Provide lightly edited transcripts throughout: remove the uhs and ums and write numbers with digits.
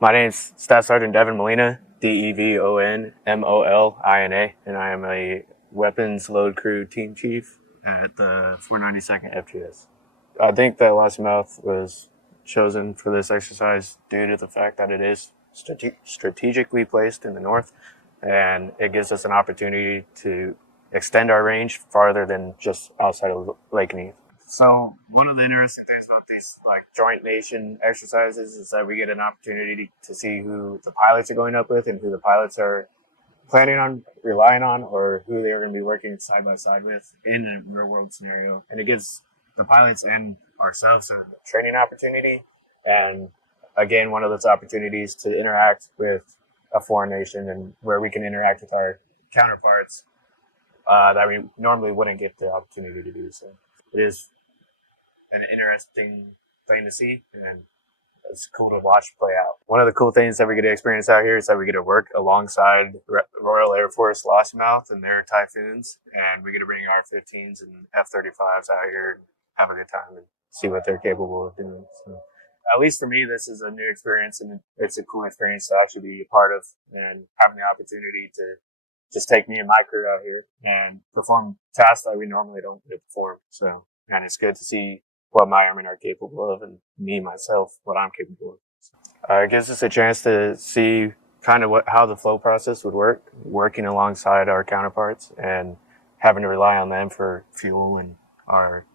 My name's Staff Sergeant Devon Molina, DEVON MOLINA, and I am a Weapons Load Crew Team Chief at the 492nd FGS. I think that Lossiemouth was chosen for this exercise due to the fact that it is strategically placed in the north, and it gives us an opportunity to extend our range farther than just outside of Lake Neath. So one of the interesting things about these joint nation exercises is that we get an opportunity to see who the pilots are going up with and who the pilots are planning on relying on, or who they are going to be working side by side with in a real world scenario. And it gives the pilots and ourselves a training opportunity, and again, one of those opportunities to interact with a foreign nation and where we can interact with our counterparts that we normally wouldn't get the opportunity to do. So it is an interesting thing to see, and it's cool to watch play out. One of the cool things that we get to experience out here is that we get to work alongside Royal Air Force Lossiemouth and their Typhoons, and we get to bring R-15s and F-35s out here and have a good time and see what they're capable of doing. So, at least for me, this is a new experience, and it's a cool experience to actually be a part of, and having the opportunity to just take me and my crew out here and perform tasks that we normally don't get to perform. So, and it's good to see what my airmen are capable of, and me, myself, what I'm capable of. It gives us a chance to see kind of how the flow process would work, working alongside our counterparts and having to rely on them for fuel and our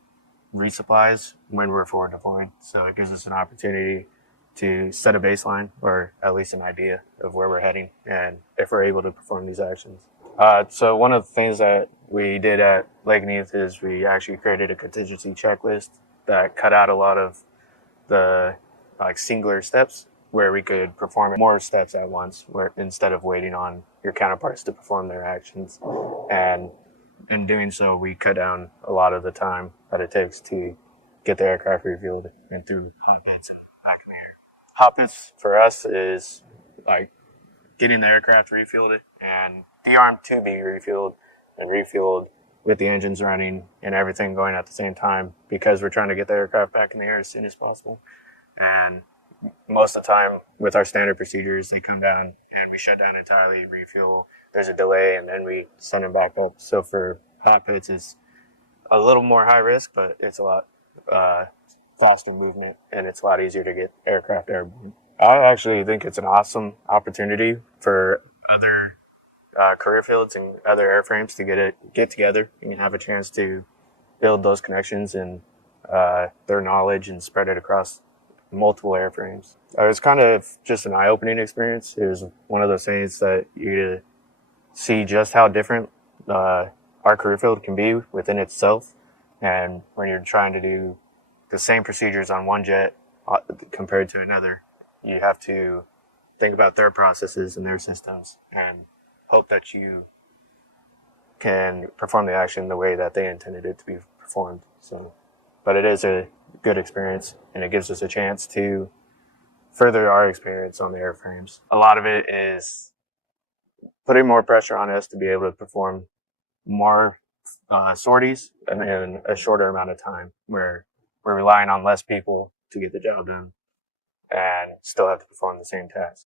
resupplies when we're forward deploying. So it gives us an opportunity to set a baseline, or at least an idea of where we're heading and if we're able to perform these actions. So one of the things that we did at Lake Neath is we actually created a contingency checklist that cut out a lot of the singular steps, where we could perform more steps at once, where instead of waiting on your counterparts to perform their actions. And in doing so, we cut down a lot of the time that it takes to get the aircraft refueled and through hot pits and back in the air. Hot pits for us is getting the aircraft refueled and de-armed to be refueled and refueled with the engines running and everything going at the same time, because we're trying to get the aircraft back in the air as soon as possible. And most of the time with our standard procedures, they come down and we shut down entirely, refuel, there's a delay, and then we send them back up. So for hot pits, it's a little more high risk, but it's a lot faster movement, and it's a lot easier to get aircraft airborne. I actually think it's an awesome opportunity for other career fields and other airframes to get together and have a chance to build those connections and their knowledge and spread it across multiple airframes. It was kind of just an eye-opening experience. It was one of those things that you see just how different our career field can be within itself, and when you're trying to do the same procedures on one jet compared to another, you have to think about their processes and their systems and hope that you can perform the action the way that they intended it to be performed. So, but it is a good experience, and it gives us a chance to further our experience on the airframes. A lot of it is putting more pressure on us to be able to perform more sorties in a shorter amount of time, where we're relying on less people to get the job done and still have to perform the same task.